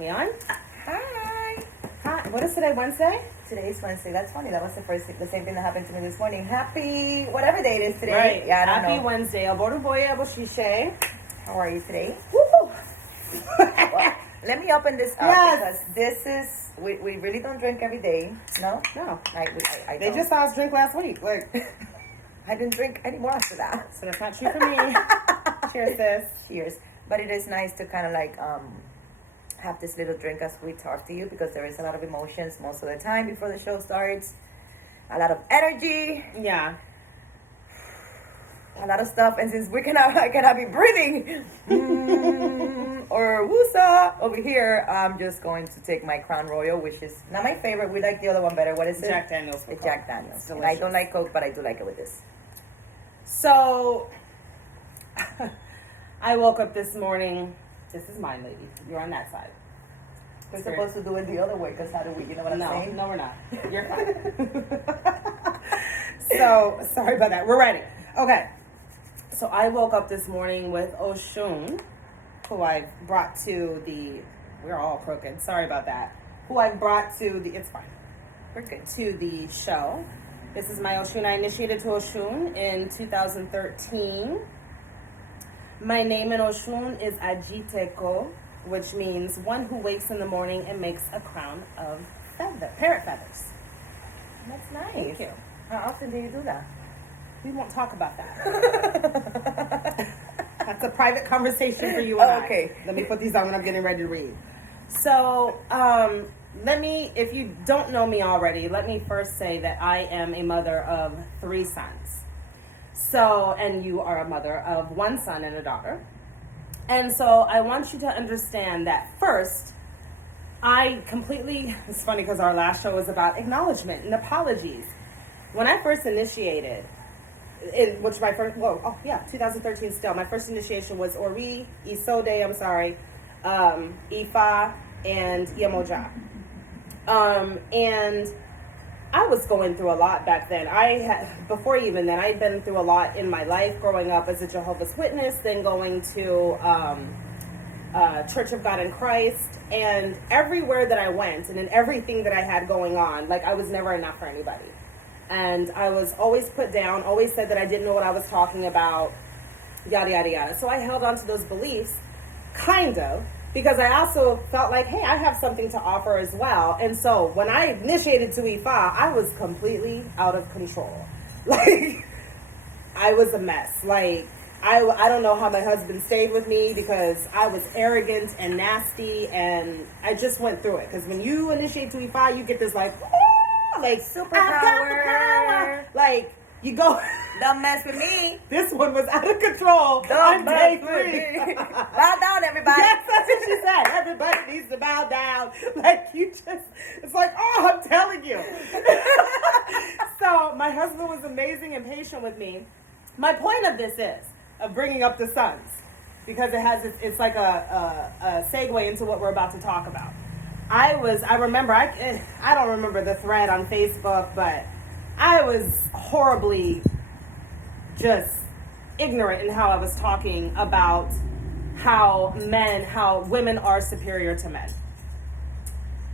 We on? Hi. Hi. What is today, Wednesday? Today is Wednesday. That's funny. That was the same thing that happened to me this morning. Happy, whatever day it is today. Right. Yeah, I don't Happy know. Wednesday. Shishe. How are you today? Woo! Well, let me open this up Yes. because this is, we really don't drink every day. No? No. I They don't. just saw us drink last week. Like, I didn't drink anymore after that. so that's not true for me. Cheers, sis. Cheers. But it is nice to kind of like have this little drink as we talk to you because there is a lot of emotions most of the time before the show starts. A lot of energy. Yeah. A lot of stuff. And since I cannot be breathing or woosah over here, I'm just going to take my Crown Royal, which is not my favorite. We like the other one better. What is it? Jack Daniels. It's Jack Daniels. And I don't like Coke, but I do like it with this. So, I woke up this morning. This is mine, lady. You're on that side. We're supposed to do it the other way because how do we? You know what I'm saying? No, we're not. You're fine. So, sorry about that. We're ready. Okay. So, I woke up this morning with Oshun, who I brought to the... We're all crooked. Sorry about that. Who I brought to the... It's fine. We're good. To the show. This is my Oshun. I initiated to Oshun in 2013. My name in Oshun is Ajiteko, which means one who wakes in the morning and makes a crown of parrot feathers. That's nice. Thank you. How often do you do that? We won't talk about that. That's a private conversation for you and I. Okay. Let me put these on when I'm getting ready to read. So, if you don't know me already, let me first say that I am a mother of 3 sons. So, and you are a mother of 1 son and a daughter. And so I want you to understand that first, it's funny because our last show was about acknowledgement and apologies. When I first initiated, 2013 still, my first initiation was Ori, Isode, Ifa, and Yemoja. And I was going through a lot back then. Before even then, I'd been through a lot in my life, growing up as a Jehovah's Witness, then going to Church of God in Christ, and everywhere that I went, and in everything that I had going on, like I was never enough for anybody. And I was always put down, always said that I didn't know what I was talking about, yada, yada, yada. So I held on to those beliefs, kind of, because I also felt like, hey, I have something to offer as well. And so when I initiated to Ifa, I was completely out of control. Like, I was a mess. Like, I don't know how my husband stayed with me because I was arrogant and nasty, and I just went through it. Because when you initiate to Ifa, you get this like superpower. Like, you go... Don't mess with me. This one was out of control. Don't on day mess 3. with me. Bow down, everybody. Yes, that's what she said. Everybody needs to bow down. Like, it's like, oh, I'm telling you. So, my husband was amazing and patient with me. My point of this of bringing up the sons, because it's like a segue into what we're about to talk about. I remember, I don't remember the thread on Facebook, but I was horribly just ignorant in how I was talking about how women are superior to men.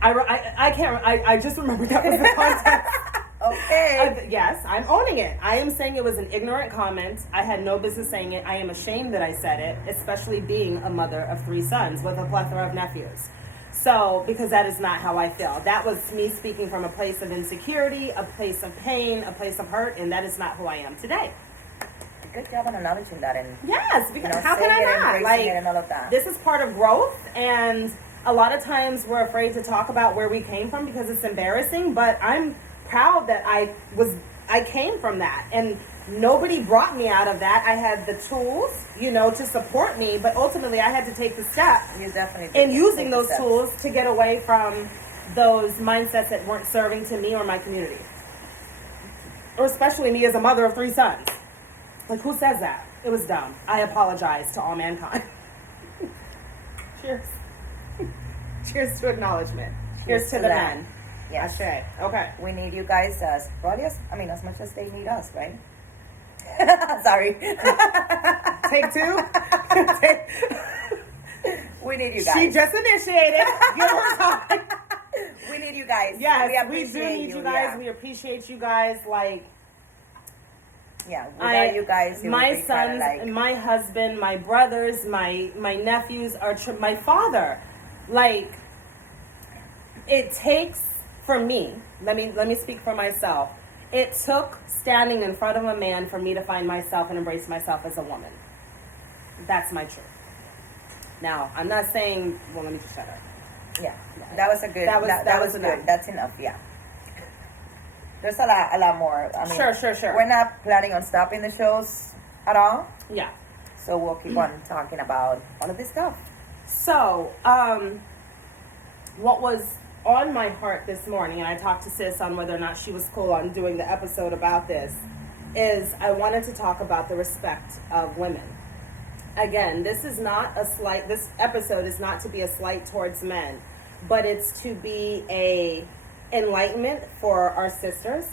I just remember that was the context. Okay. Yes, I'm owning it. I am saying it was an ignorant comment. I had no business saying it. I am ashamed that I said it, especially being a mother of 3 sons with a plethora of nephews. So, because that is not how I feel. That was me speaking from a place of insecurity, a place of pain, a place of hurt, and that is not who I am today. Good job on acknowledging that. And yes, because how can I not? Like, and all of that. This is part of growth, and a lot of times we're afraid to talk about where we came from because it's embarrassing, but I'm proud that I came from that, and nobody brought me out of that. I had the tools, to support me, but ultimately I had to take the step in using those tools to get away from those mindsets that weren't serving to me or my community, or especially me as a mother of 3 sons. Like, who says that? It was dumb. I apologize to all mankind. Cheers. Cheers to acknowledgement. Cheers to the men. Yes. Okay. We need you guys as much as they need us, right? Sorry. Take 2. We need you guys. She just initiated. Give her time. We need you guys. Yes, we do appreciate need you guys. Yeah. We appreciate you guys. Like, without you guys, it my would be sons, kinda like... my husband, my brothers, my nephews are my father. Like, it takes for me. Let me speak for myself. It took standing in front of a man for me to find myself and embrace myself as a woman. That's my truth. Now, I'm not saying. Well, let me just shut up. Yeah, that was a good. That was enough. good. That's enough. Yeah. There's a lot more. I mean, Sure. We're not planning on stopping the shows at all. Yeah. So we'll keep on talking about all of this stuff. So, what was on my heart this morning, and I talked to Sis on whether or not she was cool on doing the episode about this, is I wanted to talk about the respect of women. Again, this episode is not to be a slight towards men, but it's to be a enlightenment for our sisters,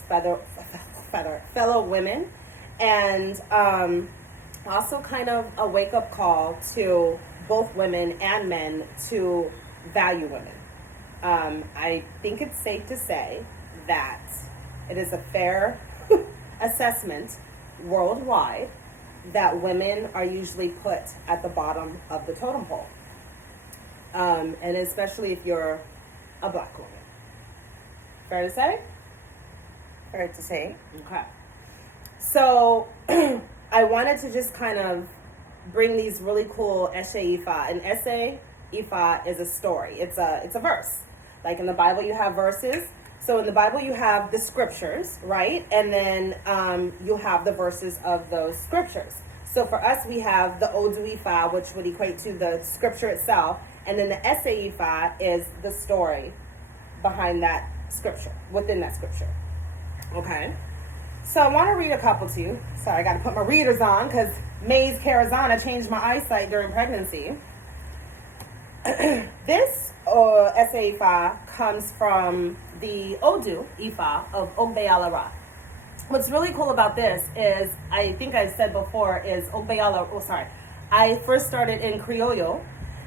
fellow women, and also kind of a wake-up call to both women and men to value women. I think it's safe to say that it is a fair assessment worldwide that women are usually put at the bottom of the totem pole. And especially if you're a black woman. Fair to say? Fair to say. Okay. So I wanted to just kind of bring these really cool essay ifa. An essay ifa is a story. It's a verse. Like in the Bible, you have verses. So in the Bible, you have the scriptures, right? And then you have the verses of those scriptures. So for us, we have the Odu Ifa, which would equate to the scripture itself. And then the essay Ifa is the story behind that scripture, within that scripture. Okay? So I want to read a couple to you. Sorry, I got to put my readers on because Maze Carazana changed my eyesight during pregnancy. This essay Ifa comes from the Odu Ifa of Ogbe Alara. What's really cool about this is, I think I said before, is Ogbe Alara, I first started in Criollo.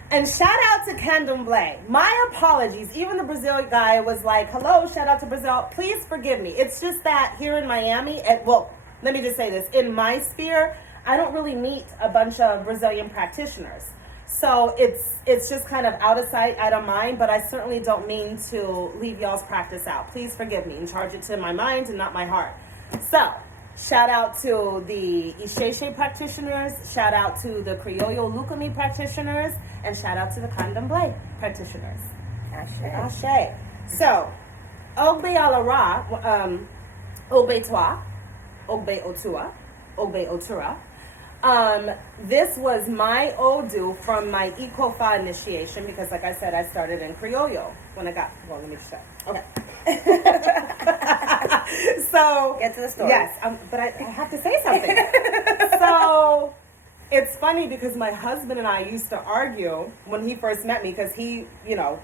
And shout out to Candomblé. My apologies. Even the Brazil guy was like, hello, shout out to Brazil. Please forgive me. It's just that here in Miami, let me just say this. In my sphere, I don't really meet a bunch of Brazilian practitioners. So it's just kind of out of sight, out of mind, but I certainly don't mean to leave y'all's practice out. Please forgive me and charge it to my mind and not my heart. So, shout out to the Isheshe practitioners, shout out to the Criollo Lukumi practitioners, and shout out to the Candomblé practitioners. Ashe. So, Ogbe Alara, Ogbe Toa, Ogbe Otua, Ogbe Otura. This was my Odu from my Ikofa initiation because, like I said, I started in Criollo when I got, let me just check. Okay. So, get to the story. Yes, but I have to say something. So, it's funny because my husband and I used to argue when he first met me because he,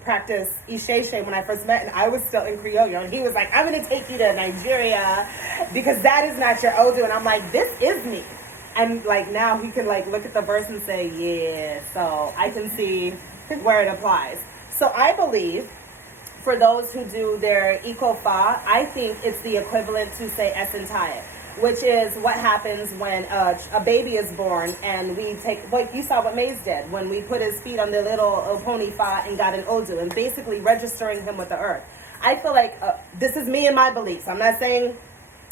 practiced Isheshe when I first met and I was still in Criollo. And he was like, I'm going to take you to Nigeria because that is not your Odu. And I'm like, this is me. And like now he can like look at the verse and say, yeah, so I can see where it applies. So I believe for those who do their Ikofa, I think it's the equivalent to say Esentaya, which is what happens when a baby is born and we take, like you saw what Maze did, when we put his feet on the little pony fa and got an Odu and basically registering him with the earth. I feel like this is me and my beliefs. I'm not saying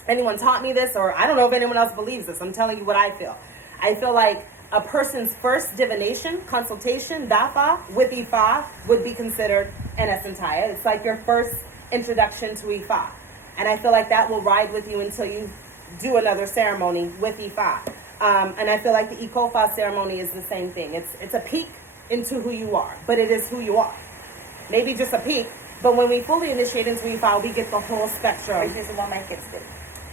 anyone taught me this, or I don't know if anyone else believes this. I'm telling you what I feel. I feel like a person's first divination, consultation, dafa, with Ifa, would be considered an Esentaya. It's like your first introduction to Ifa. And I feel like that will ride with you until you do another ceremony with Ifa. And I feel like the Ikofa ceremony is the same thing. It's a peek into who you are, but it is who you are. Maybe just a peek, but when we fully initiate into Ifa, we get the whole spectrum. Which is what my kids did.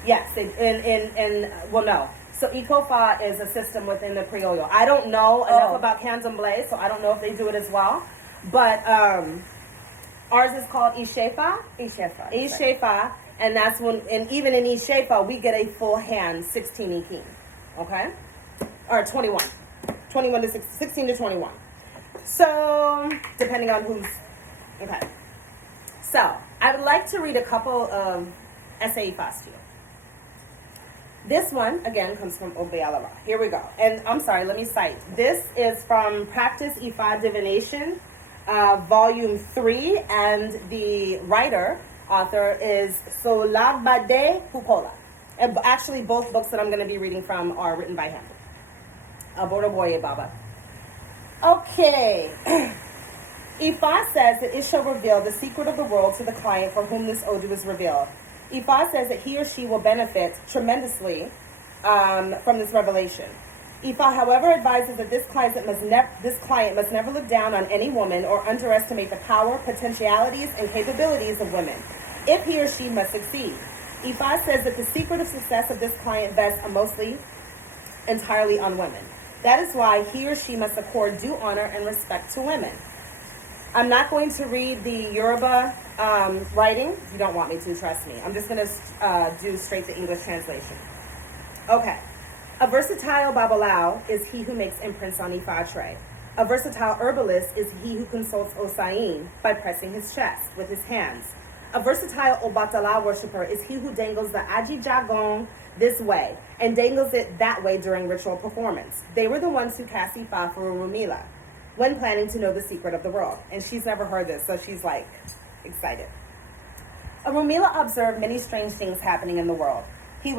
Yes, no. So Ikofa is a system within the Criollo. I don't know enough about Candomblé, so I don't know if they do it as well. But ours is called Ishefa. Ishefa, and that's when, and even in Ishefa, we get a full hand 16 Ikin, okay? Or 21. 16 to 21. So, depending on who's, okay. So, I would like to read a couple of essay Ifas to you. This one, again, comes from Ogbe Alara. Here we go. And I'm sorry, let me cite. This is from Practice Ifa Divination, Volume 3, and the author is Solabade Pupola. And actually, both books that I'm going to be reading from are written by him. Aboroboye Baba. Okay. Ifa says that it shall reveal the secret of the world to the client for whom this Odu is revealed. Ifa says that he or she will benefit tremendously from this revelation. Ifa, however, advises that this client must never look down on any woman or underestimate the power, potentialities, and capabilities of women, if he or she must succeed. Ifa says that the secret of success of this client vests mostly entirely on women. That is why he or she must accord due honor and respect to women. I'm not going to read the Yoruba writing. You don't want me to, trust me. I'm just going to do straight the English translation. Okay. A versatile babalao is he who makes imprints on Ifa tray. A versatile herbalist is he who consults Osain by pressing his chest with his hands. A versatile Obatala worshiper is he who dangles the Aji Jagong this way and dangles it that way during ritual performance. They were the ones who cast Ifa for Urumila when planning to know the secret of the world. And she's never heard this, so she's like excited. Urumila observed many strange things happening in the world. He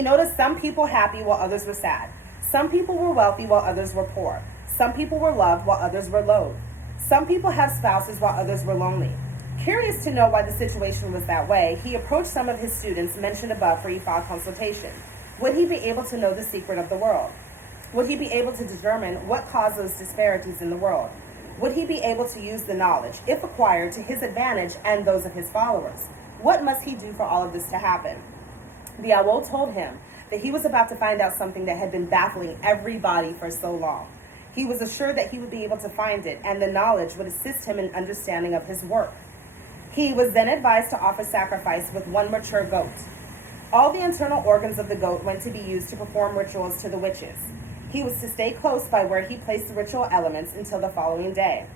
noticed some people happy while others were sad. Some people were wealthy while others were poor. Some people were loved while others were loathed. Some people have spouses while others were lonely. Curious to know why the situation was that way, he approached some of his students mentioned above for Ifa consultation. Would he be able to know the secret of the world? Would he be able to determine what caused those disparities in the world? Would he be able to use the knowledge, if acquired, to his advantage and those of his followers? What must he do for all of this to happen? The Awo told him that he was about to find out something that had been baffling everybody for so long. He was assured that he would be able to find it, and the knowledge would assist him in understanding of his work. He was then advised to offer sacrifice with one mature goat. All the internal organs of the goat went to be used to perform rituals to the witches. He was to stay close by where he placed the ritual elements until the following day.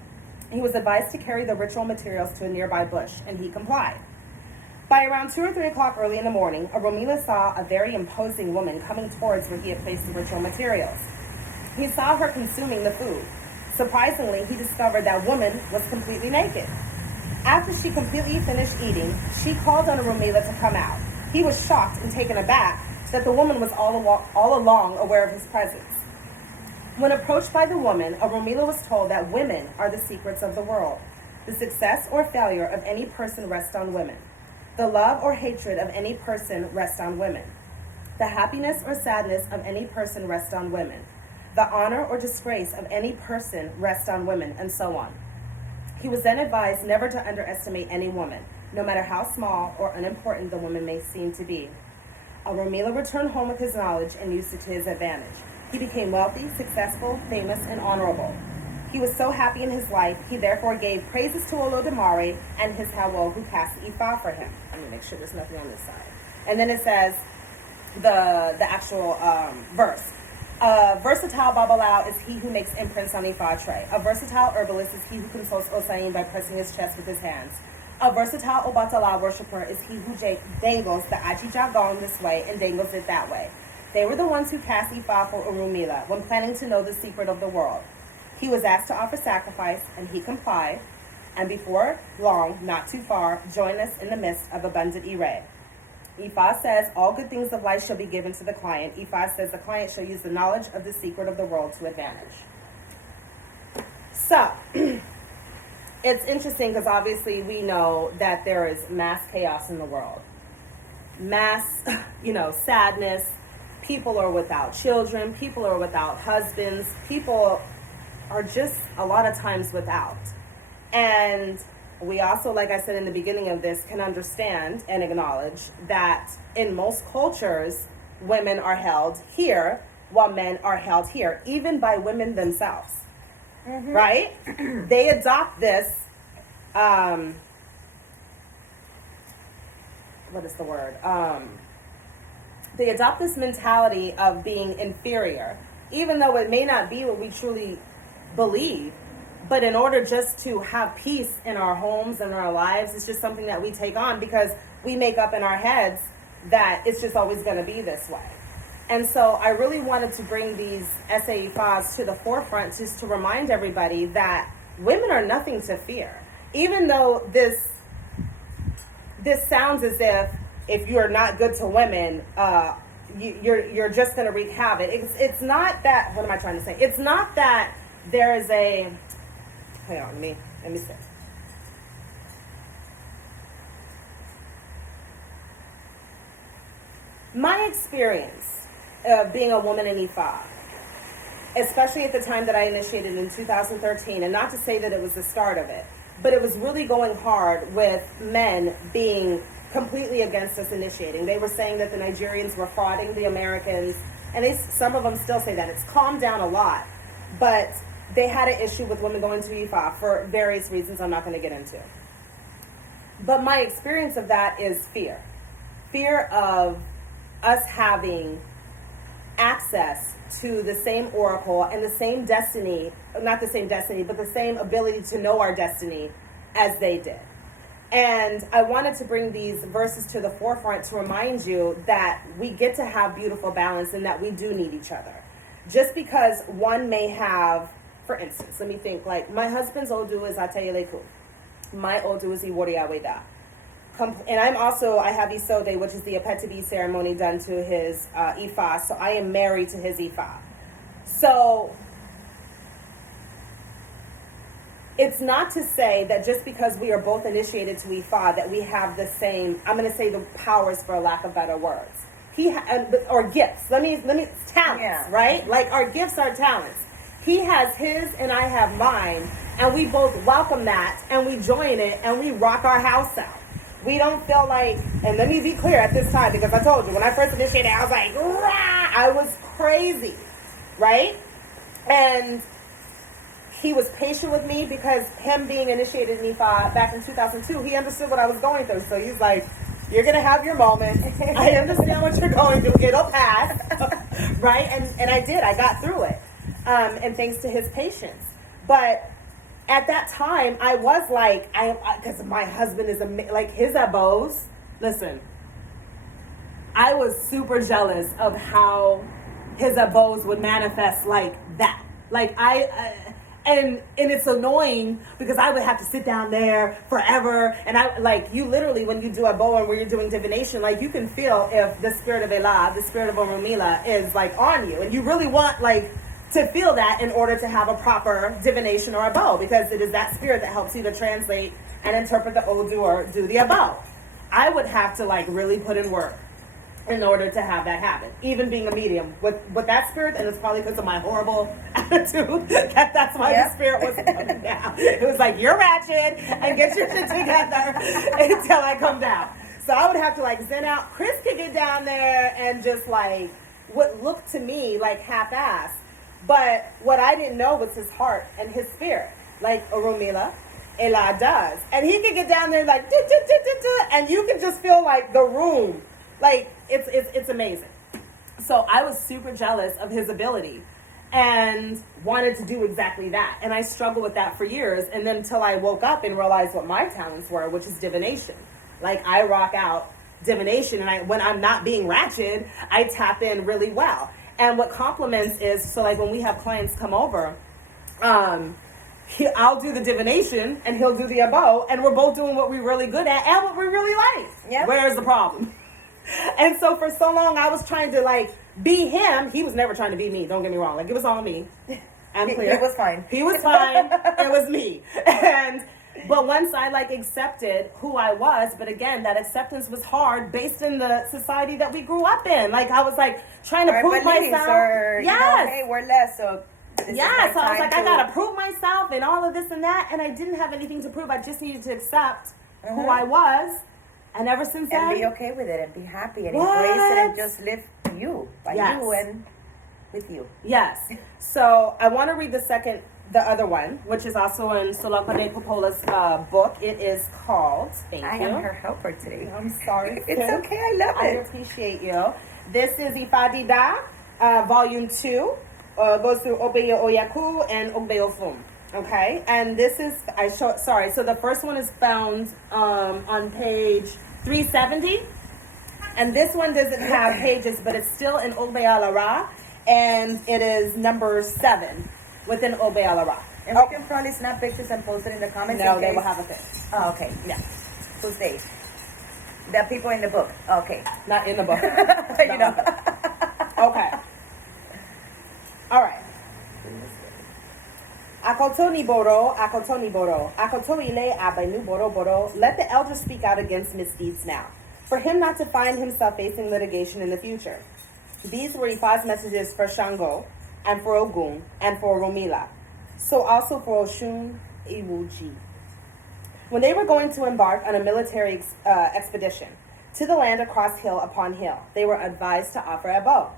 He was advised to carry the ritual materials to a nearby bush, and he complied. By around 2 or 3 o'clock early in the morning, Aromila saw a very imposing woman coming towards where he had placed the ritual materials. He saw her consuming the food. Surprisingly, he discovered that woman was completely naked. After she completely finished eating, she called on Aromila to come out. He was shocked and taken aback that the woman was all along aware of his presence. When approached by the woman, Aromila was told that women are the secrets of the world. The success or failure of any person rests on women. The love or hatred of any person rests on women. The happiness or sadness of any person rests on women. The honor or disgrace of any person rests on women, and so on. He was then advised never to underestimate any woman, no matter how small or unimportant the woman may seem to be. Aromila returned home with his knowledge and used it to his advantage. He became wealthy, successful, famous, and honorable. He was so happy in his life, he therefore gave praises to Olodumare and his Hawo who cast Ifa for him. Let me make sure there's nothing on this side. And then it says the actual verse. A versatile babalao is he who makes imprints on Ifa tray. A versatile herbalist is he who consults Osain by pressing his chest with his hands. A versatile Obatala worshiper is he who dangles the Ajijagong this way and dangles it that way. They were the ones who cast Ifa for Urumila when planning to know the secret of the world. He was asked to offer sacrifice, and he complied, and before long, not too far, joined us in the midst of abundant Ire. Ifa says all good things of life shall be given to the client. Ifa says the client shall use the knowledge of the secret of the world to advantage. So, it's interesting because obviously we know that there is mass chaos in the world. Mass, sadness. People are without children. People are without husbands. People are just a lot of times without. And we also, like I said in the beginning of this, can understand and acknowledge that in most cultures, women are held here while men are held here, even by women themselves. Mm-hmm. Right? They adopt this, what is the word? They adopt this mentality of being inferior even though it may not be what we truly believe. But in order just to have peace in our homes and our lives, it's just something that we take on because we make up in our heads that it's just always going to be this way. And so I really wanted to bring these SAIFAs to the forefront just to remind everybody that women are nothing to fear. Even though this sounds as if you're not good to women, you're just going to wreak havoc. It's not that, what am I trying to say? It's not that there is a... Hang on, let me sit. My experience of being a woman in Ifa, especially at the time that I initiated in 2013, and not to say that it was the start of it, but it was really going hard with men being completely against us initiating. They were saying that the Nigerians were frauding the Americans, and some of them still say that. It's calmed down a lot, but they had an issue with women going to Ifa for various reasons I'm not going to get into. But my experience of that is fear. Fear of us having access to the same oracle and the same destiny, not the same destiny, but the same ability to know our destiny as they did. And I wanted to bring these verses to the forefront to remind you that we get to have beautiful balance and that we do need each other. Just because one may have, for instance, let me think, like my husband's Odu is Atayeleku. My Odu is Iworiaweda. And I have Isode, which is the Apetibi ceremony done to his Ifa. So I am married to his Ifa. So it's not to say that just because we are both initiated to Ifa that we have the same, I'm going to say the powers for lack of better words. Or gifts. Talents, yeah. Right? Like our gifts are talents. He has his and I have mine, and we both welcome that, and we join it, and we rock our house out. We don't feel like, and let me be clear at this time, because I told you, when I first initiated, I was like, rah! I was crazy, right? And he was patient with me because him being initiated in Ifa back in 2002, he understood what I was going through. So he's like, you're going to have your moment. I understand what you're going through. It'll pass, right? And I did. I got through it. And thanks to his patience. But at that time, I was like, because my husband is like his abos. Listen, I was super jealous of how his abos would manifest like that. Like and it's annoying because I would have to sit down there forever. And I like you literally when you do a bow and where you're doing divination, like you can feel if the spirit of Ela, the spirit of Orumila is like on you, and you really want like to feel that in order to have a proper divination or a bow, because it is that spirit that helps you to translate and interpret the Odu or do the bow. I would have to like really put in work in order to have that happen. Even being a medium with that spirit, and it's probably because of my horrible attitude, that's why the spirit wasn't coming down. It was like, you're ratchet and get your shit together until I come down. So I would have to like zen out. Chris could get down there and just like what looked to me like half-assed. But what I didn't know was his heart and his spirit, like Orumila, Ela does. And he can get down there like, and you can just feel like the room. Like, it's amazing. So I was super jealous of his ability and wanted to do exactly that. And I struggled with that for years. And then until I woke up and realized what my talents were, which is divination. Like, I rock out divination. And when I'm not being ratchet, I tap in really well. And what compliments is, so like when we have clients come over, I'll do the divination and he'll do the abo, and we're both doing what we're really good at and what we really like. Yep. Where's the problem? And so for so long, I was trying to like be him. He was never trying to be me. Don't get me wrong. Like it was all me. I'm clear. He was fine. He was fine. It was me. But once I like accepted who I was, but again, that acceptance was hard based in the society that we grew up in. Like I was like trying to prove myself. Or, yes. Hey, we're less, so yeah, so I was like, I gotta prove myself and all of this and that, and I didn't have anything to prove. I just needed to accept who I was, and ever since then, and be okay with it, and be happy, and embrace it, and just live you by you and with you. Yes. So I want to read the other one, which is also in Solokwane Popola's book. It is called. I am her helper today. I'm sorry. It's okay. I love it. I appreciate you. This is Ifadida, Volume 2. goes through Ogbe Oyaku and Ogbe Ofum. Okay, and this is sorry. So the first one is found on page 370, and this one doesn't have pages, but it's still in Ogbe Alara, and it is number 7 within Ogbe Alara. And we can probably snap pictures and post it in the comments. No, they will have a thing. Oh, okay. Yeah. Who's they? The people in the book. Okay. Not in the book. You know. Okay. All right. Akotoni boro, akotoile abenu boro boro. Let the elder speak out against misdeeds now, for him not to find himself facing litigation in the future. These were Ifa's messages for Shango, and for Ogun, and for Romila. So also for Oshun, Iwuji. When they were going to embark on a military expedition to the land across hill upon hill, they were advised to offer a bow.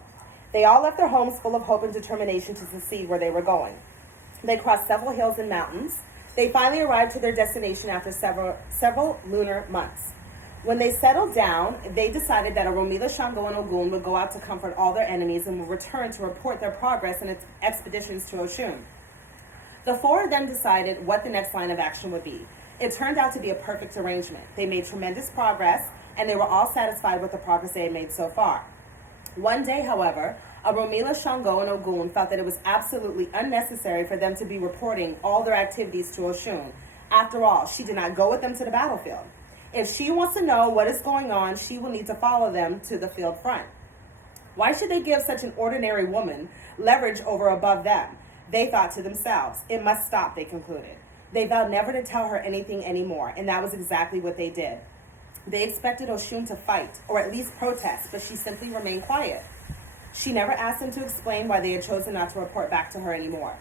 They all left their homes full of hope and determination to succeed where they were going. They crossed several hills and mountains. They finally arrived to their destination after several lunar months. When they settled down, they decided that Oromila, Shango, and Ogun would go out to comfort all their enemies and would return to report their progress in its expeditions to Oshun. The 4 of them decided what the next line of action would be. It turned out to be a perfect arrangement. They made tremendous progress, and they were all satisfied with the progress they had made so far. One day, however, Oromila, Shango, and Ogun felt that it was absolutely unnecessary for them to be reporting all their activities to Oshun. After all, she did not go with them to the battlefield. If she wants to know what is going on, she will need to follow them to the field front. Why should they give such an ordinary woman leverage over above them? They thought to themselves. It must stop, they concluded. They vowed never to tell her anything anymore, and that was exactly what they did. They expected Oshun to fight, or at least protest, but she simply remained quiet. She never asked them to explain why they had chosen not to report back to her anymore.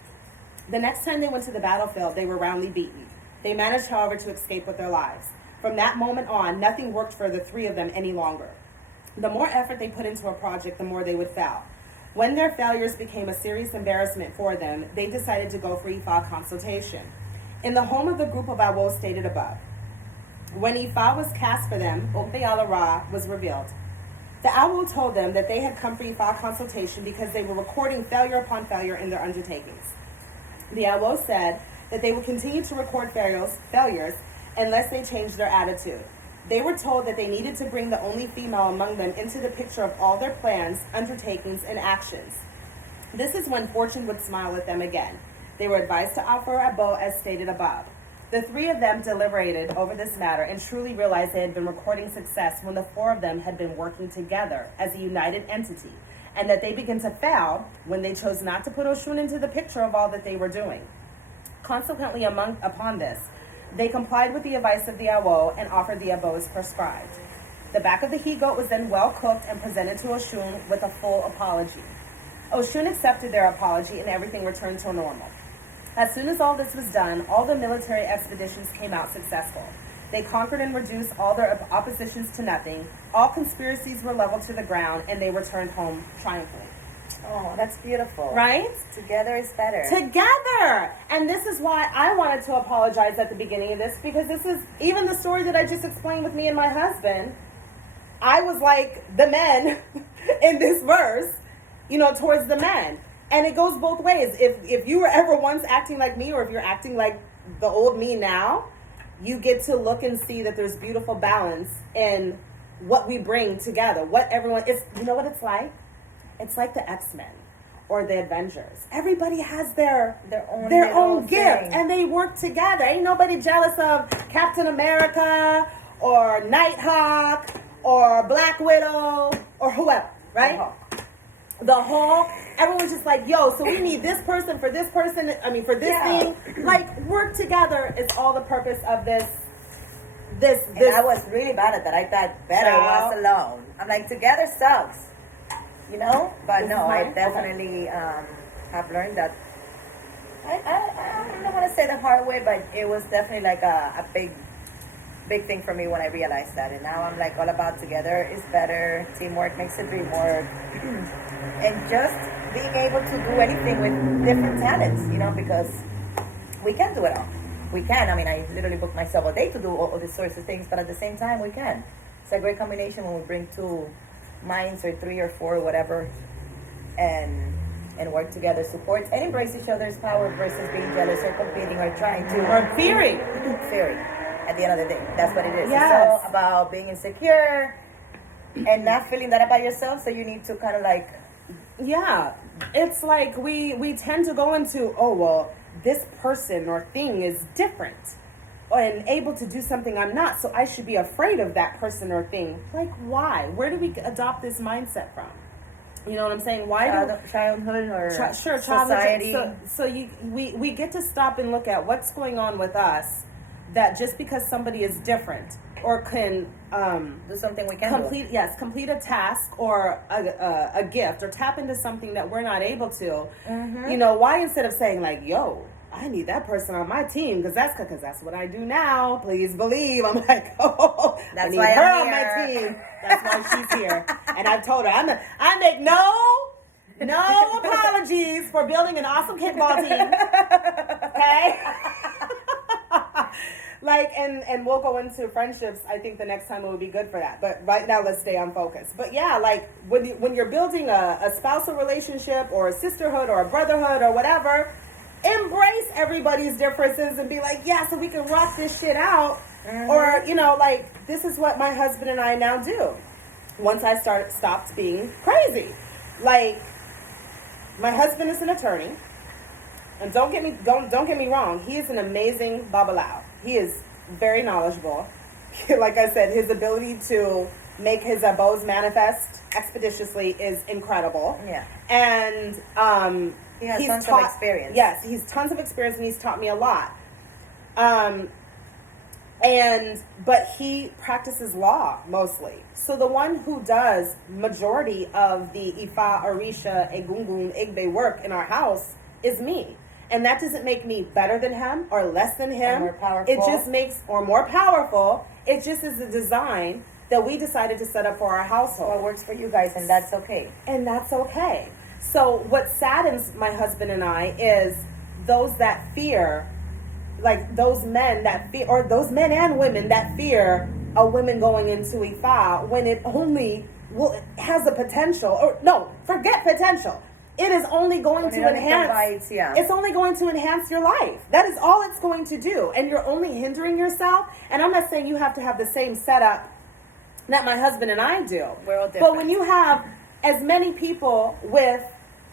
The next time they went to the battlefield, they were roundly beaten. They managed, however, to escape with their lives. From that moment on, nothing worked for the 3 of them any longer. The more effort they put into a project, the more they would fail. When their failures became a serious embarrassment for them, they decided to go for Ifa consultation in the home of the group of Awo stated above. When Ifa was cast for them, Ogbe Alara was revealed. The Awo told them that they had come for Ifa consultation because they were recording failure upon failure in their undertakings. The Awo said that they would continue to record failures unless they changed their attitude. They were told that they needed to bring the only female among them into the picture of all their plans, undertakings, and actions. This is when fortune would smile at them again. They were advised to offer a bow as stated above. The 3 of them deliberated over this matter and truly realized they had been recording success when the 4 of them had been working together as a united entity, and that they began to fail when they chose not to put Oshun into the picture of all that they were doing. Consequently, upon this, they complied with the advice of the Awo and offered the abo as prescribed. The back of the he-goat was then well cooked and presented to Oshun with a full apology. Oshun accepted their apology and everything returned to normal. As soon as all this was done, all the military expeditions came out successful. They conquered and reduced all their oppositions to nothing. All conspiracies were leveled to the ground, and they returned home triumphantly. Oh, that's beautiful. Right? Together is better. Together! And this is why I wanted to apologize at the beginning of this, because this is, even the story that I just explained with me and my husband, I was like the men in this verse, towards the men. And it goes both ways. If you were ever once acting like me, or if you're acting like the old me now, you get to look and see that there's beautiful balance in what we bring together. What everyone is, you know what it's like? It's like the X-Men or the Avengers. Everybody has their own gift, and they work together. Ain't nobody jealous of Captain America or Nighthawk or Black Widow or whoever, right? Everyone's just like, yo, so we need this person for this person, for this thing. Like, work together is all the purpose of this. And I was really bad at that. I thought better was alone. I'm like, together sucks. But no, I definitely have learned that. I don't want to say the hard way, but it was definitely like a big thing for me when I realized that. And now I'm like all about together is better. Teamwork makes the dream work. And just being able to do anything with different talents, because we can do it all. We can. I literally book myself a day to do all these sorts of things, but at the same time, we can. It's a great combination when we bring 2 minds or 3 or 4 or whatever, and and work together, support, and embrace each other's power versus being jealous or competing or trying to. Or fearing. Fearing. At the end of the day, that's what it is. Yes. It's all about being insecure and not feeling that about yourself, so you need to kind of like... Yeah. It's like we tend to go into, oh, well, this person or thing is different and able to do something I'm not, so I should be afraid of that person or thing. Like, why? Where do we adopt this mindset from? You know what I'm saying? Why childhood or sure, society? We get to stop and look at what's going on with us, that just because somebody is different or can do something we can complete a task or a gift or tap into something that we're not able to. Mm-hmm. You know, why instead of saying like, yo, I need that person on my team because that's what I do now. Please believe. I'm like, oh, that's I need why her I'm on my here. team. That's why she's here. And I've told her I make no apologies for building an awesome kickball team. Okay. Like, and we'll go into friendships. I think the next time it would be good for that. But right now, let's stay on focus. But yeah, like when you're building a spousal relationship or a sisterhood or a brotherhood or whatever, embrace everybody's differences and be like, yeah, so we can rock this shit out. Mm-hmm. Or, you know, like, this is what my husband and I now do. Once I stopped being crazy. Like, my husband is an attorney. And don't get me wrong, he is an amazing babalao. He is very knowledgeable. Like I said, his ability to make his abodes manifest expeditiously is incredible. Yeah. And he has tons of experience. Yes, he's tons of experience and he's taught me a lot. But he practices law mostly. So the one who does majority of the Ifa, Orisha, Egungun, Igbe work in our house is me. And that doesn't make me better than him or less than him. Or more powerful. It just makes, or more powerful. It just is a design that we decided to set up for our household. Well, it works for you guys, and that's okay. And that's okay. So what saddens my husband and I is those that fear, like those men that fear, or those men and women that fear a woman going into Ifa when it only has the potential, or no, forget potential. It is only going to enhance. It's only going to enhance your life. That is all it's going to do. And you're only hindering yourself. And I'm not saying you have to have the same setup that my husband and I do. We're all different. But when you have as many people with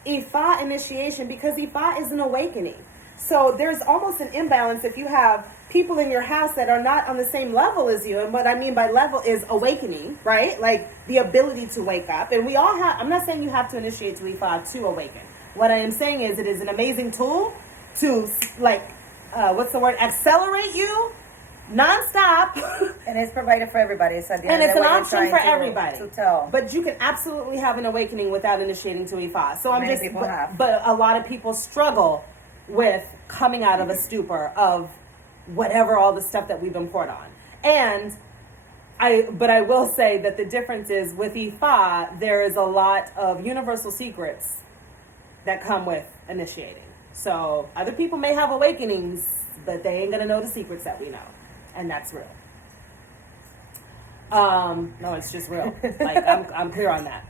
Ifa initiation, because Ifa is an awakening. So there's almost an imbalance if you have people in your house that are not on the same level as you. And what I mean by level is awakening, right? Like the ability to wake up. And we all have, I'm not saying you have to initiate to Ifa to awaken. What I am saying is it is an amazing tool to accelerate you nonstop. And it's provided for everybody. It's and it's an option for everybody. To tell. But you can absolutely have an awakening without initiating to Ifa. So Many people have. But a lot of people struggle with coming out of a stupor of whatever all the stuff that we've been poured on. But I will say that the difference is with Ifa, there is a lot of universal secrets that come with initiating. So other people may have awakenings, but they ain't gonna know the secrets that we know. And that's real. No, it's just real. Like I'm clear on that.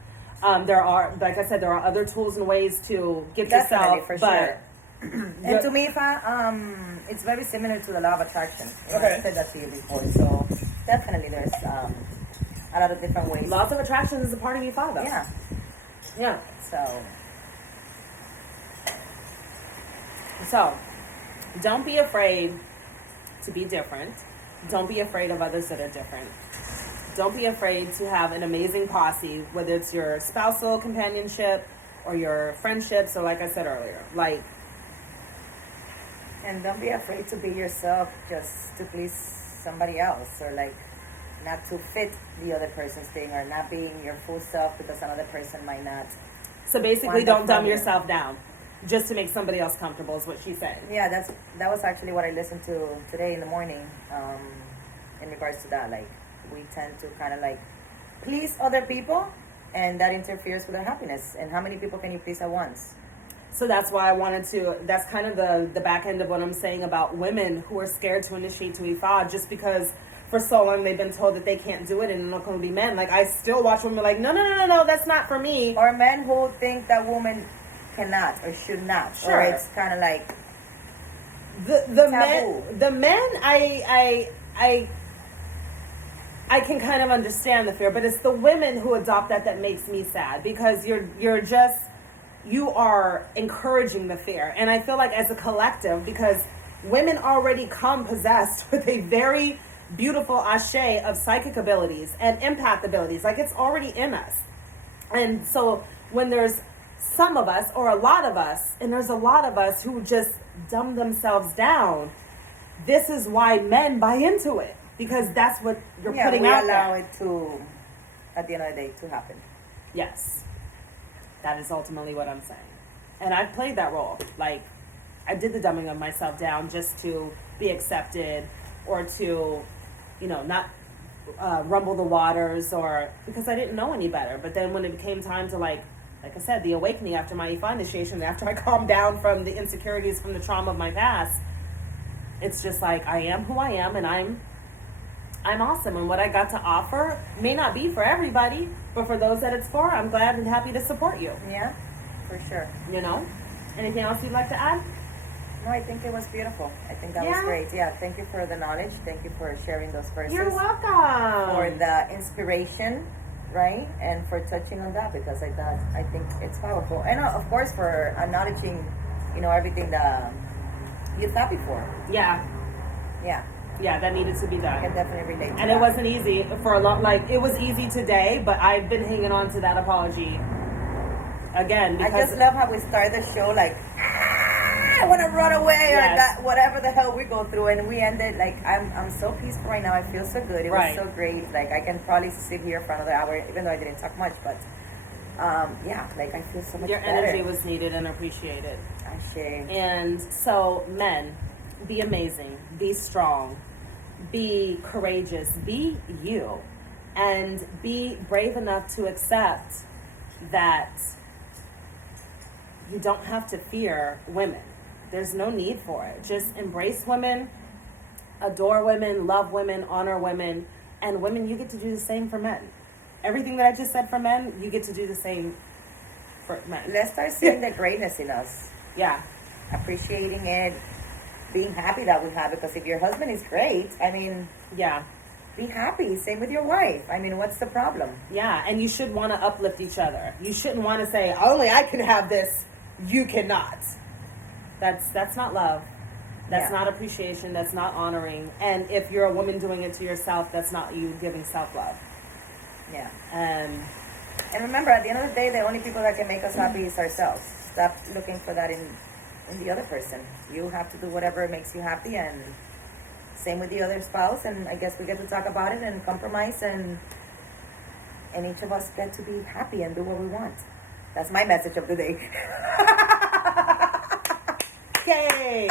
There are, like I said, there are other tools and ways to get Definitely, yourself, for but sure. And to me, it's very similar to the law of attraction. Okay. I said that to you before, so definitely there's a lot of different ways. Laws of attraction is a part of Ifa, though. Yeah. Yeah. So, don't be afraid to be different. Don't be afraid of others that are different. Don't be afraid to have an amazing posse, whether it's your spousal companionship or your friendships, or like I said earlier, like. And don't be afraid to be yourself just to please somebody else, or like not to fit the other person's thing, or not being your full self because another person might not. So basically, don't dumb yourself down just to make somebody else comfortable is what she's saying. Yeah, that was actually what I listened to today in the morning in regards to that. Like, we tend to kind of like please other people, and that interferes with our happiness. And how many people can you please at once? So that's why I wanted to, that's kind of the back end of what I'm saying about women who are scared to initiate to Ifa just because for so long they've been told that they can't do it and they're not going to be men. Like, I still watch women like, no, that's not for me. Or men who think that women cannot or should not, or Sure. it's kind of like the taboo. men I can kind of understand the fear, but it's the women who adopt that makes me sad, because you are encouraging the fear. And I feel like as a collective, because women already come possessed with a very beautiful ashe of psychic abilities and empath abilities, like it's already in us. And so when there's some of us or a lot of us, and there's a lot of us who just dumb themselves down, this is why men buy into it, because that's what you're putting out allow there. it to, at the end of the day, to happen. Yes. That is ultimately what I'm saying. And I've played that role. Like, I did the dumbing of myself down just to be accepted, or to, not rumble the waters, or because I didn't know any better. But then when it became time to, like I said, the awakening after my Ifa initiation, after I calmed down from the insecurities, from the trauma of my past, it's just like, I am who I am, and I'm awesome. And what I got to offer may not be for everybody, but for those that it's for, I'm glad and happy to support you. Yeah, for sure. Anything else you'd like to add? No, I think it was beautiful. I think that was great. Yeah, thank you for the knowledge. Thank you for sharing those verses. You're welcome. For the inspiration, right? And for touching on that, because I think it's powerful. And of course for acknowledging, everything that you thought before. Yeah. Yeah. Yeah, that needed to be done. I can definitely relate to and that. It wasn't easy for a lot. Like, it was easy today, but I've been hanging on to that apology again. I Because just love how we start the show like, I want to run away, or that, whatever the hell we go through, and we ended like, I'm so peaceful right now. I feel so good. It was so great. Like, I can probably sit here for another hour, even though I didn't talk much, but like, I feel so much your better. energy was needed and appreciated. Ashe. And so, men, be amazing, be strong, be courageous, be you, and be brave enough to accept that you don't have to fear women. There's no need for it. Just embrace women, adore women, love women, honor women, and women, you get to do the same for men. Everything that I just said for men, you get to do the same for men. Let's start seeing the greatness in us. Yeah. Appreciating it, being happy that we have it, because if your husband is great, Yeah. be happy. Same with your wife. What's the problem? Yeah, and you should want to uplift each other. You shouldn't want to say, only I can have this, you cannot. That's not love. That's not appreciation. That's not honoring. And if you're a woman doing it to yourself, that's not you giving self-love. Yeah. And remember, at the end of the day, the only people that can make us happy is ourselves. Stop looking for that in the other person. You have to do whatever makes you happy, and same with the other spouse. And I guess we get to talk about it and compromise, and each of us get to be happy and do what we want. That's my message of the day. Yay!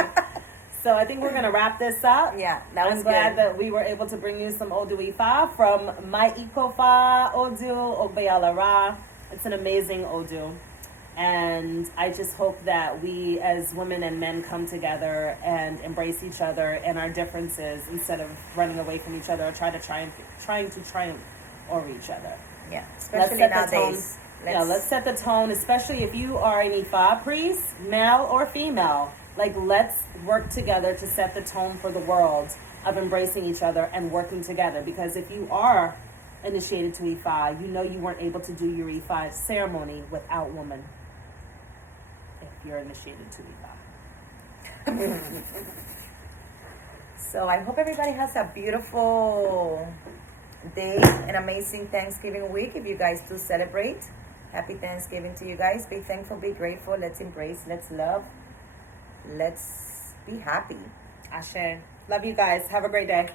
So I think we're going to wrap this up. Yeah, that was I'm glad good. that we were able to bring you some Odu Ifa from my Ikofa Odu Ogbe Alara. It's an amazing Odu. And I just hope that we as women and men come together and embrace each other and our differences, instead of running away from each other or trying to triumph over each other. Yeah, especially nowadays. Let's set the tone, especially if you are an Ifa priest, male or female. Like, let's work together to set the tone for the world of embracing each other and working together. Because if you are initiated to Ifa, you weren't able to do your Ifa ceremony without woman. If you're initiated to Ifa. So I hope everybody has a beautiful day, an amazing Thanksgiving week. If you guys do celebrate, happy Thanksgiving to you guys. Be thankful, be grateful. Let's embrace, let's love. Let's be happy. Ashe. Love you guys. Have a great day.